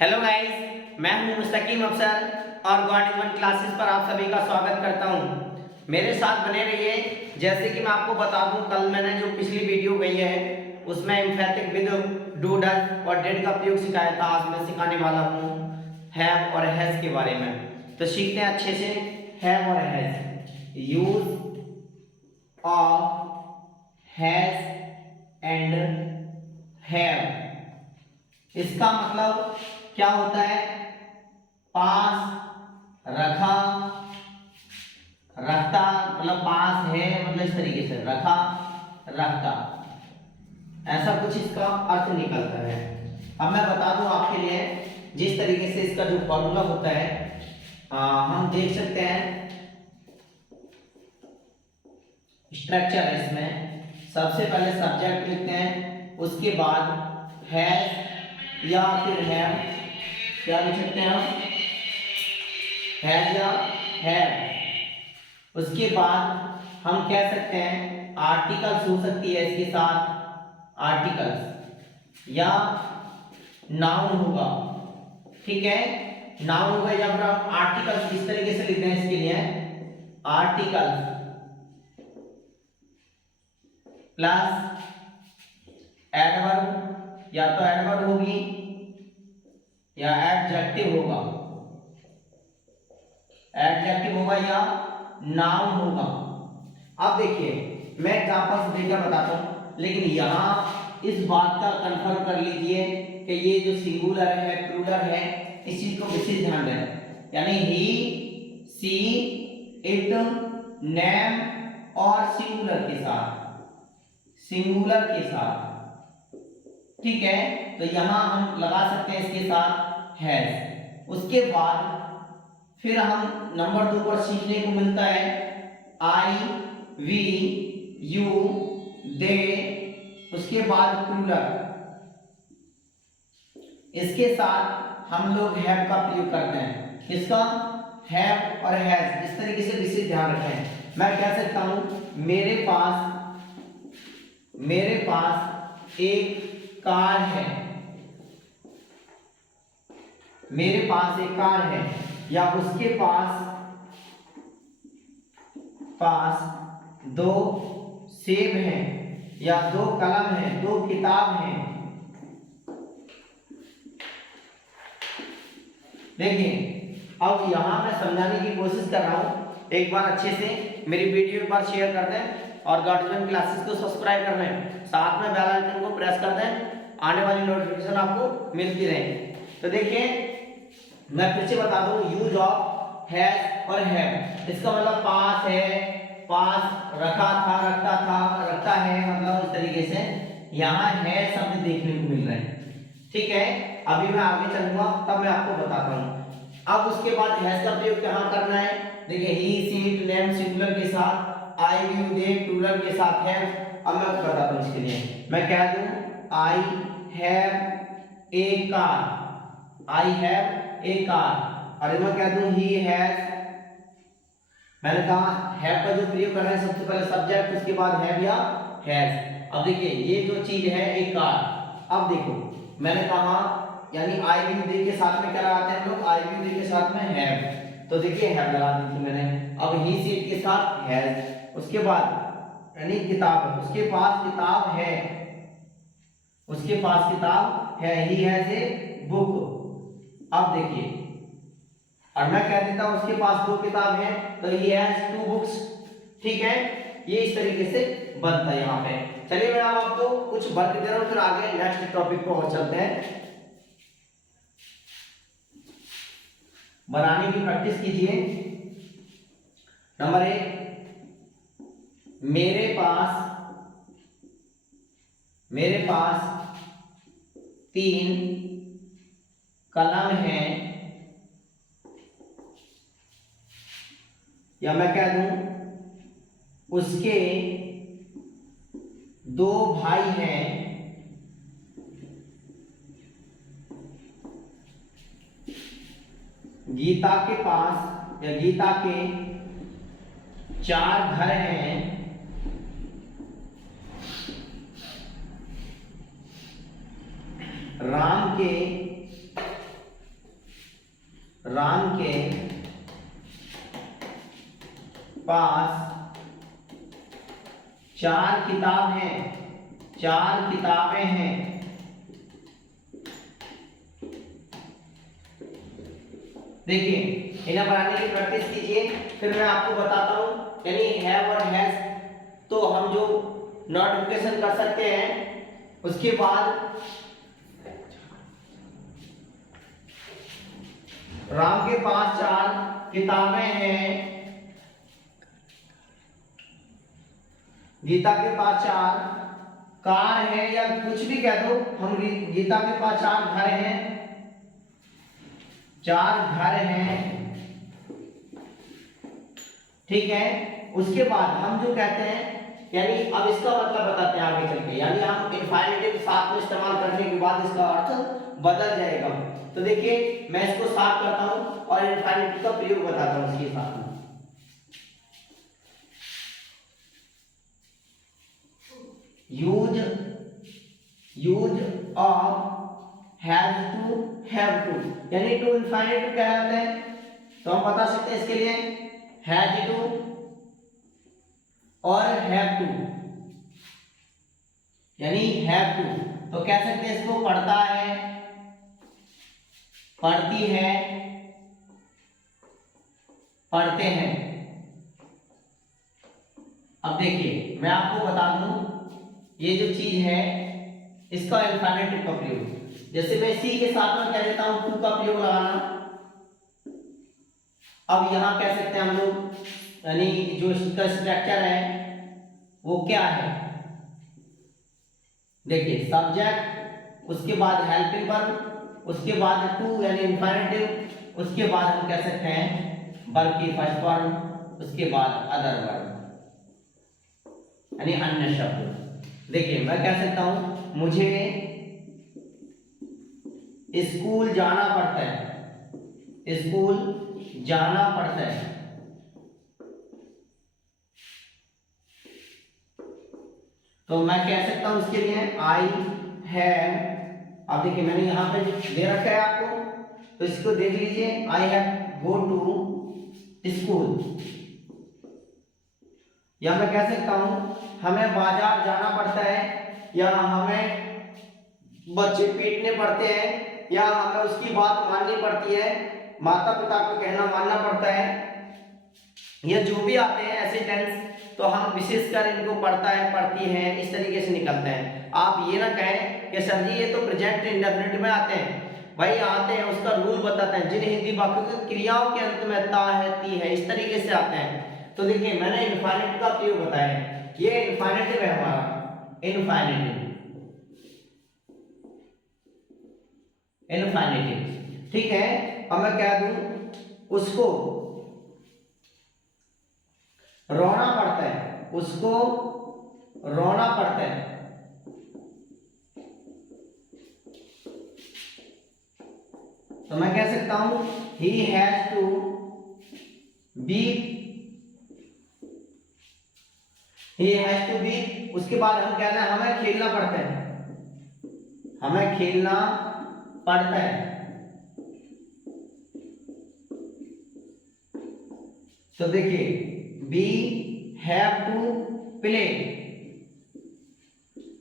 Hello guys, मैं हूं मुस्तकीम अफसर और गॉड इज वन क्लासेस पर आप सभी का स्वागत करता हूं। मेरे साथ बने रहिए। जैसे कि मैं आपको बता दूं, कल मैंने जो पिछली वीडियो गई है उसमें एम्फैटिक विद डू डज और डिड का प्रयोग सिखाया था। आज मैं सिखाने वाला हूं हैव और हैज के बारे में। तो सीखते हैं अच्छे से। हैव और has, use of has and have, इसका मतलब क्या होता है? पास, रखा, रखता, मतलब पास है, मतलब इस तरीके से रखा, रखता, ऐसा कुछ इसका अर्थ निकलता है। अब मैं बता दूं आपके लिए, जिस तरीके से इसका जो फॉर्मूला होता है हम देख सकते हैं। स्ट्रक्चर है इसमें, सबसे पहले सब्जेक्ट लिखते हैं, उसके बाद हैज या फिर हैव, क्या लिख सकते हैं हम? हैज या हैव। उसके बाद हम कह सकते हैं आर्टिकल्स हो सकती है इसके साथ, आर्टिकल्स, या नाउन होगा। ठीक है, नाउन होगा या फिर आप आर्टिकल्स किस तरीके से लिखते हैं इसके लिए? आर्टिकल्स प्लस एडवर्ब, या तो एडवर्ब होगी या एडजेक्टिव होगा, एडजेक्टिव होगा या नाउन होगा। अब देखिए, मैं एग्जांपल से देकर बताता हूं, लेकिन यहां इस बात का कंफर्म कर लीजिए कि ये जो सिंगुलर है, प्लूरल है, इस चीज को विशेष ध्यान दें। यानी ही, सी, इट, नेम और सिंगुलर के साथ, सिंगुलर के साथ। ठीक है, तो यहां हम लगा सकते हैं इसके साथ हैज। उसके बाद फिर हम नंबर 2 पर सीखने को मिलता है आई, वी, यू, दे, उसके बाद प्लूरल, इसके साथ हम लोग हैव का प्रयोग करते हैं। किसका? हैव और हैज। इस तरीके से विशेष ध्यान रखें। मैं कह सकता हूं मेरे पास एक कार है, मेरे पास एक कार है, या उसके पास दो सेब हैं, या दो कलम हैं, दो किताब हैं। देखिए, अब यहां मैं समझाने की कोशिश कर रहा हूं। एक बार अच्छे से मेरी वीडियो एक बार शेयर कर दें और गार्डन क्लासेस को सब्सक्राइब कर लें, साथ में बेल आइकन को प्रेस कर दें, आने वाली नोटिफिकेशन आपको मिलती रहे। तो देखिए, मैं फिर से बता दूं, यूज ऑफ हैज और हैव, इसका मतलब पास है, पास, रखा था, रखता था, रखता है, मतलब इस तरीके से यहां है शब्द देखने को मिल रहे हैं। ठीक है, अभी मैं आगे चलूंगा तब मैं आपको बताता हूं। अब उसके बाद हैज का प्रयोग कहां करना है? देखिए, ही, सी, इट, नेम सिंगुलर के साथ, आई, यू, दे प्लूरल के साथ है। अब मैं आपको बताता हूं इसके लिए। मैं कह दूं I have a car, I have a car, और मैं कह दूं ही हैज। मैंने कहा हैव का जो प्रयोग कर रहे हैं, सबसे पहले सब्जेक्ट, उसके बाद हैव या हैज। अब देखिए, ये जो चीज है एक कार। अब देखो, मैंने कहा यानी आई व्यू दे के साथ में क्या लगाते हैं हम लोग? आई व्यू दे के साथ में हैव। तो देखिए, हैव लगा दी थी मैंने। अब ही सीट के साथ हैज, उसके बाद यानी किताब, उसके पास किताब है, उसके पास किताब है, ही हैज ए बुक। अब देखिए, और मैं कह देता हूं उसके पास दो किताब है, तो ही हैज टू बुक्स। ठीक है, ये इस तरीके से बनता है यहाँ पे। चलिए, मैं आपको कुछ वर्क दे रहा हूं, फिर आगे नेक्स्ट टॉपिक पे और चलते हैं। बनाने की प्रैक्टिस कीजिए। नंबर 1, मेरे पास 3 कलम है, या मैं कह दूं उसके 2 भाई हैं, गीता के पास या गीता के 4 घर हैं, राम के पास 4 किताब हैं, 4 किताबें हैं। देखिए इन्हें बनाने की प्रैक्टिस कीजिए, फिर मैं आपको बताता हूं। यानी हैव और हैज तो हम जो नोटिफिकेशन कर सकते हैं। उसके बाद राम के पास 4 किताबें हैं, गीता के पास 4 कार है, या कुछ भी कह दो। हम गीता के पास 4 घर हैं, 4 घर हैं, ठीक है। उसके बाद हम जो कहते हैं, यानी अब इसका मतलब बताते हैं आगे चल के। यानी हम इनफाइनेटिव साथ में इस्तेमाल करने के बाद इसका अर्थ बदल जाएगा। तो देखिए मैं इसको साफ करता हूं और इनफाइनेटिव का प्रयोग बताता हूं इसके साथ में। Use of has to, have to, यानी टू इनफाइनेटिव कहलाते हैं। तो हम बता सकते हैं इसके लिए हैज टू और हैव टू, यानी हैव टू। तो कह सकते हैं इसको पढ़ता है, पढ़ती है, पढ़ते हैं। अब देखिए मैं आपको बता दूं, ये जो चीज है इसका इनफाइनेटिव का प्रयोग, जैसे मैं सी के साथ में कह देता हूं टू का प्रयोग लगाना। अब यहां कह सकते हैं हम लोग, यानी जो इसका स्ट्रक्चर है वो क्या है। देखिए सब्जेक्ट, उसके बाद हेल्पिंग वर्ब, उसके बाद टू यानी इनफाइनेटिव, उसके बाद हम कह सकते हैं वर्ब की फर्स्ट फॉर्म, उसके बाद अदर वर्ब यानी अन्य शब्द। देखिए मैं कह सकता हूं मुझे स्कूल जाना पड़ता है, स्कूल जाना पड़ता है। तो मैं कह सकता हूं इसके लिए आई हैव, अब देखिए मैंने यहां पे दे रखा है आपको, तो इसको देख लीजिए, I have go to school. या मैं कह सकता हूं हमें बाजार जाना पड़ता है, या हमें बच्चे पीटने पड़ते हैं, या हमें उसकी बात माननी पड़ती है, माता पिता का कहना मानना पड़ता है। ये जो भी आते हैं ऐसे टेंस, तो हम विशेषकर इनको पढ़ता है, पढ़ती है, इस तरीके से निकलते हैं। आप ये ना कहें कि सर जी ये तो प्रेजेंट इंडेफिनिट में आते हैं। भाई आते हैं, उसका रूल बताते हैं। जिन हिंदी वाक्यों की क्रियाओं के अंत में ता है, ती है, इस तरीके से आते हैं। तो देखिए मैंने इनफाइनेटिव का प्रयोग बताया, ये इनफाइनेटिव है हमारा, इनफाइनेटिव, इनफाइनेटिव, ठीक है। अब मैं कह दूं उसको रोना पड़ता है, उसको रोना पड़ता है। तो मैं कह सकता हूं he has to be, he has to be. उसके बाद हम कहना है हमें खेलना पड़ता है, हमें खेलना पड़ता है। तो देखिए we have to play,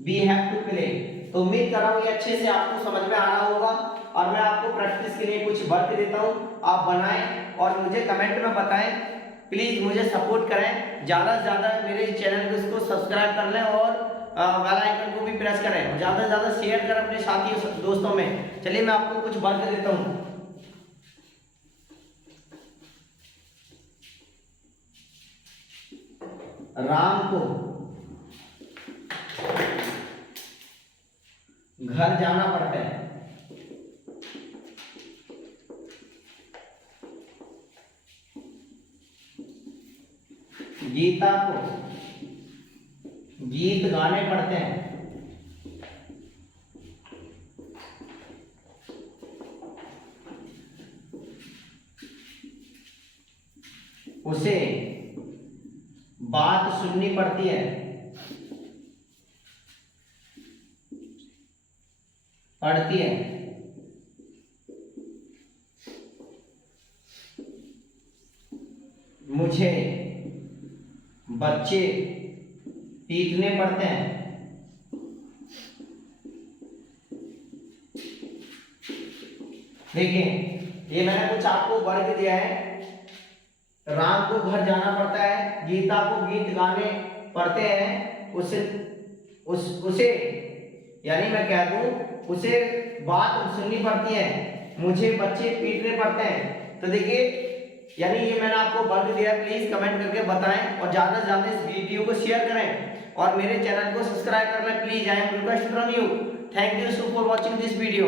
we have to play. तो उम्मीद कर रहा हूं ये अच्छे से आपको समझ में आ रहा होगा, और मैं आपको प्रैक्टिस के लिए कुछ वर्क देता हूं, आप बनाएं और मुझे कमेंट में बताएं। प्लीज मुझे सपोर्ट करें, ज्यादा से ज्यादा मेरे चैनल को इसको सब्सक्राइब कर लें और बेल आइकन को भी प्रेस करें, ज्यादा से ज्यादा शेयर करें अपने साथी दोस्तों में। चलिए मैं आपको कुछ वर्क देता हूं। राम को घर जाना पड़ता है, गीता को गीत गाने पड़ते हैं, उसे बात सुननी पड़ती है, पड़ती है। मुझे बच्चे पीटने पड़ते हैं। देखिए ये मैंने कुछ आपको वर्ग दिया है। राम को घर जाना पड़ता है, गीता को गीत गाने पड़ते हैं, उसे यानी मैं कह दूं उसे बात सुननी पड़ती है, मुझे बच्चे पीटने पड़ते हैं। तो देखिए यानी ये मैंने आपको वर्ग दिया। प्लीज कमेंट करके बताएं और ज्यादा से ज्यादा इस वीडियो को शेयर करें और मेरे चैनल को सब्सक्राइब कर लें please. I am request from you. Thank you so for watching this video.